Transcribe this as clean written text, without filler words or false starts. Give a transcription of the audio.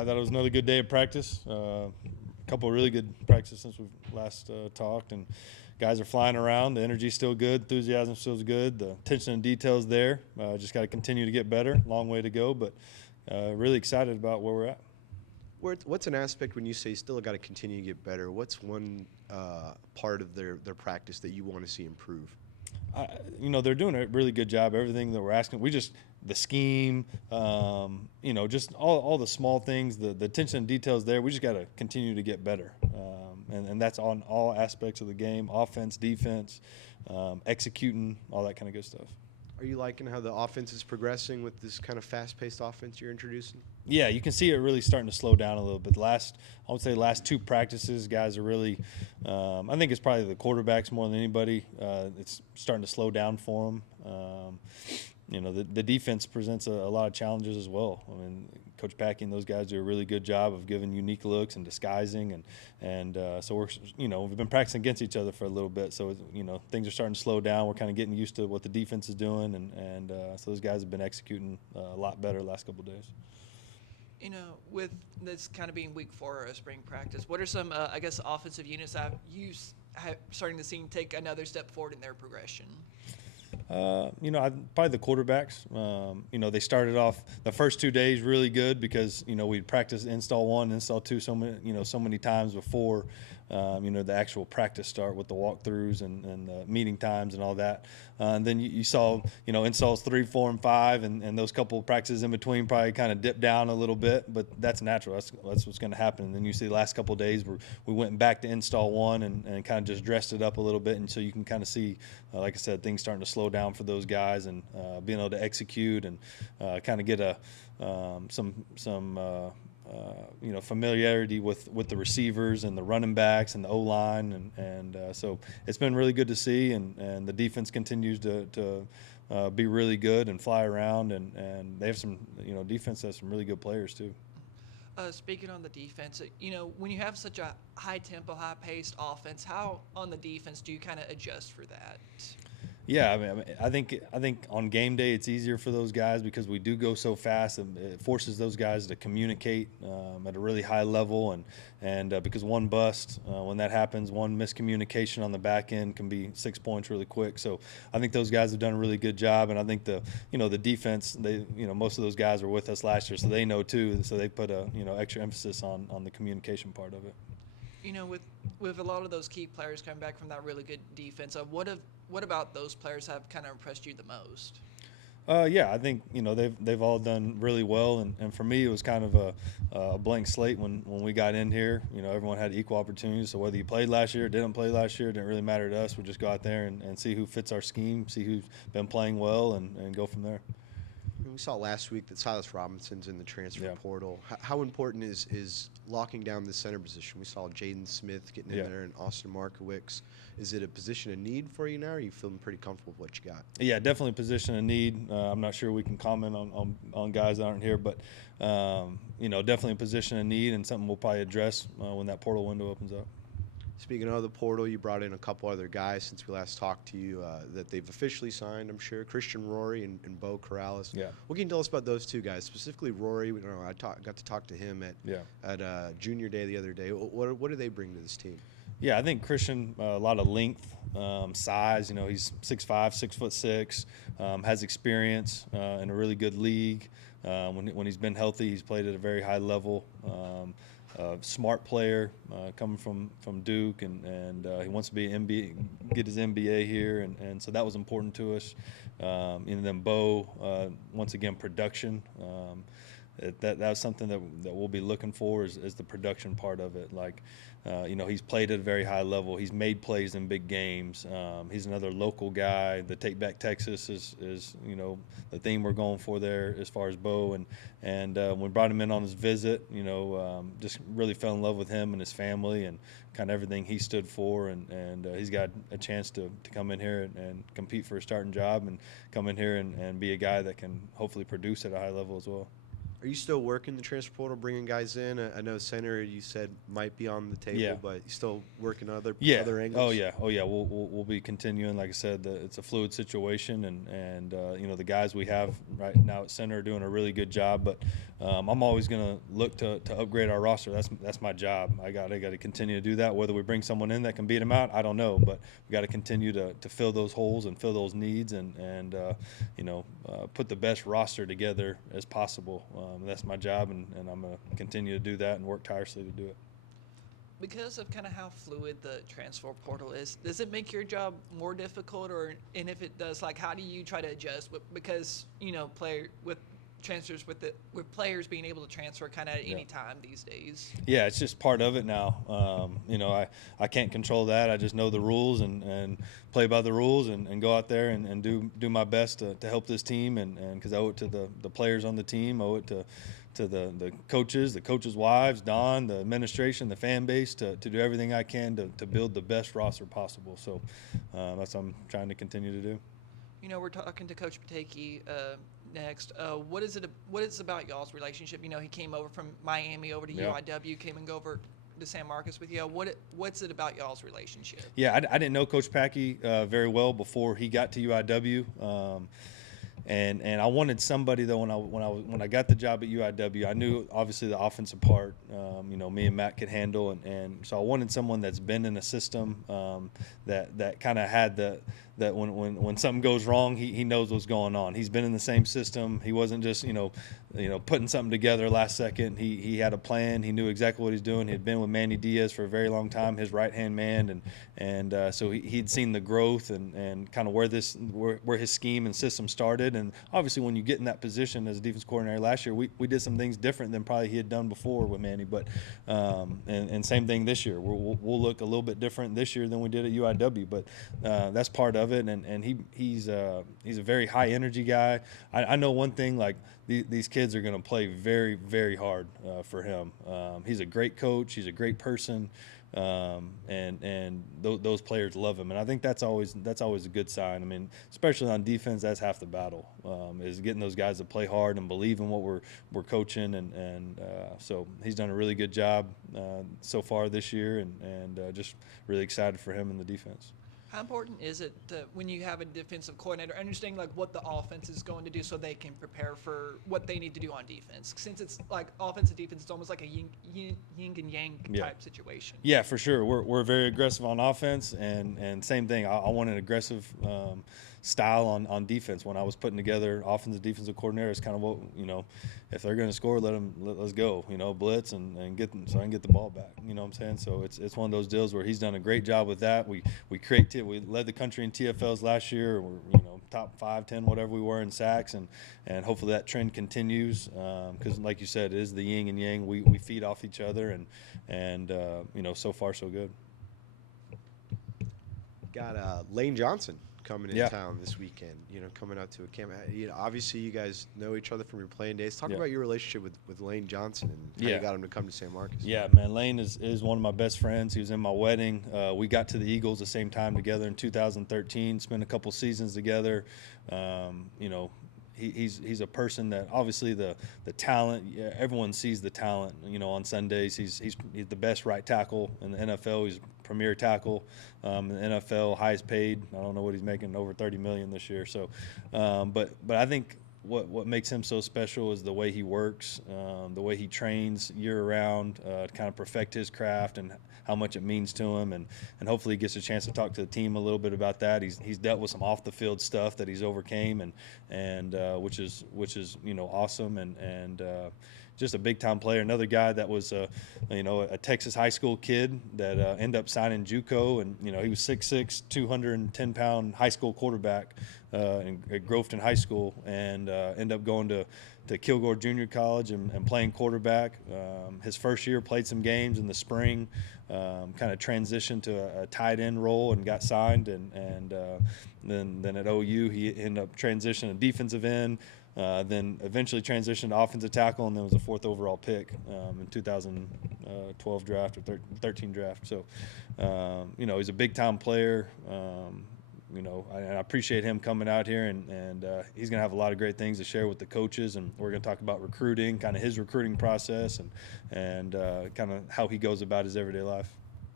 I thought it was another good day of practice. A couple of really good practices since we've last talked, and guys are flying around. The energy's still good, enthusiasm still good. The attention and details there. Just got to continue to get better. Long way to go, but really excited about where we're at. What's an aspect when you say still got to continue to get better? What's one part of their practice that you want to see improve? They're doing a really good job. Everything that we're asking, the scheme, just all the small things, the attention and details there. We just got to continue to get better, and that's on all aspects of the game: offense, defense, executing, all that kind of good stuff. Are you liking how the offense is progressing with this kind of fast-paced offense you're introducing? Yeah, you can see it really starting to slow down a little bit. I would say the last two practices, guys are really, I think it's probably the quarterbacks more than anybody. It's starting to slow down for them. The defense presents a lot of challenges as well. I mean, Coach Patke and those guys do a really good job of giving unique looks and disguising, and so we've been practicing against each other for a little bit. So things are starting to slow down. We're kind of getting used to what the defense is doing, and so those guys have been executing a lot better the last couple of days. With this kind of being week 4 of spring practice, what are some, offensive units that you starting to see take another step forward in their progression? Probably the quarterbacks. They started off the first 2 days really good because we'd practiced install 1, install 2 so many times before the actual practice start with the walkthroughs and the meeting times and all that. And then you saw installs 3, 4, and 5, and those couple of practices in between probably kind of dipped down a little bit, but that's natural. That's what's going to happen. And then you see the last couple of days where we went back to install 1 and kind of just dressed it up a little bit, and so you can kind of see, like I said, things starting to slow down for those guys and being able to execute and kind of get some familiarity with the receivers and the running backs and the O-line, and so it's been really good to see, and the defense continues to be really good and fly around, and they have some, defense has some really good players too. Speaking on the defense, when you have such a high-tempo, high-paced offense, how on the defense do you kind of adjust for that? Yeah, I think on game day it's easier for those guys because we do go so fast, and it forces those guys to communicate at a really high level, and because one bust, when that happens, one miscommunication on the back end can be 6 points really quick. So I think those guys have done a really good job, and I think the defense, most of those guys were with us last year, so they know too. So they put a extra emphasis on the communication part of it. With a lot of those key players coming back from that really good defense, what about those players have kind of impressed you the most? Yeah, I think they've all done really well, and for me it was kind of a blank slate when we got in here. Everyone had equal opportunities, so whether you played last year or didn't play last year, it didn't really matter to us. We just go out there and see who fits our scheme, see who's been playing well, and go from there. We saw last week that Silas Robinson's in the transfer portal. How important is locking down the center position? We saw Jaden Smith getting in there and Austin Markowicz. Is it a position of need for you now, or are you feeling pretty comfortable with what you got? Yeah, definitely a position of need. I'm not sure we can comment on guys that aren't here, but definitely a position of need and something we'll probably address when that portal window opens up. Speaking of the portal, you brought in a couple other guys since we last talked to you that they've officially signed, I'm sure. Rorie and Beau Corrales. Yeah. What can you tell us about those two guys? Specifically Rorie, I got to talk to him at Junior Day the other day. What do they bring to this team? Yeah, I think Christian, a lot of length, size. He's 6'5", 6'6", has experience in a really good league. When he's been healthy, he's played at a very high level. Smart player, coming from Duke, and he wants to be get his MBA here, and so that was important to us. And then Beau, once again, production. That's something that we'll be looking for is the production part of it. Like, he's played at a very high level. He's made plays in big games. He's another local guy. The Take Back Texas is the theme we're going for there as far as Beau. And when we brought him in on his visit, just really fell in love with him and his family and kind of everything he stood for. And he's got a chance to come in here and compete for a starting job and come in here and be a guy that can hopefully produce at a high level as well. Are you still working the transfer portal, bringing guys in? I know center you said might be on the table, but you still working other angles? Oh yeah. We'll be continuing. Like I said, it's a fluid situation, and the guys we have right now at center are doing a really good job. But I'm always going to look to upgrade our roster. That's my job. I got to continue to do that. Whether we bring someone in that can beat them out, I don't know, but we got to continue to fill those holes and fill those needs, and put the best roster together as possible. That's my job, and I'm going to continue to do that and work tirelessly to do it. Because of kind of how fluid the transfer portal is, does it make your job more difficult, and if it does, like, how do you try to adjust? Because transfers with players being able to transfer kind of at any time these days. Yeah, it's just part of it now. I can't control that. I just know the rules and play by the rules and go out there and do my best to help this team, and because I owe it to the players on the team, I owe it to the coaches, the coaches' wives, Don, the administration, the fan base, to do everything I can to build the best roster possible. So that's what I'm trying to continue to do. We're talking to Coach Patke next. What is it about y'all's relationship? He came over from Miami over to UIW, came and go over to San Marcos with you. What's it about y'all's relationship? Yeah, I didn't know Coach Patke very well before he got to UIW. And I wanted somebody, though, when I got the job at UIW, I knew obviously the offensive part, me and Matt could handle, and so I wanted someone that's been in a system that kind of had that when something goes wrong, he knows what's going on. He's been in the same system. He wasn't just putting something together last second. He had a plan. He knew exactly what he's doing. He had been with Manny Diaz for a very long time, his right hand man, and so he'd seen the growth and kind of where his scheme and system started. And obviously, when you get in that position as a defense coordinator last year, we did some things different than probably he had done before with Manny. But and same thing this year. We'll look a little bit different this year than we did at UIW. But that's part of it. And he's a very high energy guy. I know one thing, like these kids are going to play very, very hard for him. He's a great coach. He's a great person. And those players love him, and I think that's always a good sign. I mean, especially on defense, that's half the battle, is getting those guys to play hard and believe in what we're coaching, and so he's done a really good job so far this year, and just really excited for him in the defense. How important is it when you have a defensive coordinator understanding like what the offense is going to do so they can prepare for what they need to do on defense? Since it's like offense and defense, it's almost like a yin and yang type situation. Yeah, for sure. We're very aggressive on offense, and same thing. I want an aggressive style on defense. When I was putting together offensive defensive coordinator, it's kind of what, if they're going to score, let's go, blitz and get them so I can get the ball back. You know what I'm saying? So it's one of those deals where he's done a great job with that. We led the country in TFLs last year. We're top 5, 10, whatever we were in sacks, and hopefully that trend continues, because like you said, it is the yin and yang. We feed off each other, and so far so good. Got Lane Johnson coming in town this weekend, coming out to a camp. Obviously you guys know each other from your playing days. Talk about your relationship with Lane Johnson and how you got him to come to San Marcos. Yeah, man, Lane is one of my best friends. He was in my wedding. We got to the Eagles the same time together in 2013, spent a couple seasons together. He's a person that obviously the talent, everyone sees the talent, on Sundays. He's the best right tackle in the NFL. He's premier tackle in the NFL, highest paid. I don't know what he's making, over $30 million this year. So, but I think what makes him so special is the way he works, the way he trains year round to kind of perfect his craft and how much it means to him, and hopefully he gets a chance to talk to the team a little bit about that. He's dealt with some off the field stuff that he's overcame, and which is awesome, and just a big time player. Another guy that was a Texas high school kid that ended up signing JUCO, and he was 6'6", 210-pound high school quarterback at Groveton High School, and ended up going to Kilgore Junior College and playing quarterback. His first year, played some games in the spring, kind of transitioned to a tight end role and got signed, and then at OU he ended up transitioning to defensive end. Then eventually transitioned to offensive tackle, and then was a 4th overall pick in 2012 draft or 13 draft. So, he's a big-time player. I appreciate him coming out here, and he's going to have a lot of great things to share with the coaches, and we're going to talk about recruiting, kind of his recruiting process, and kind of how he goes about his everyday life.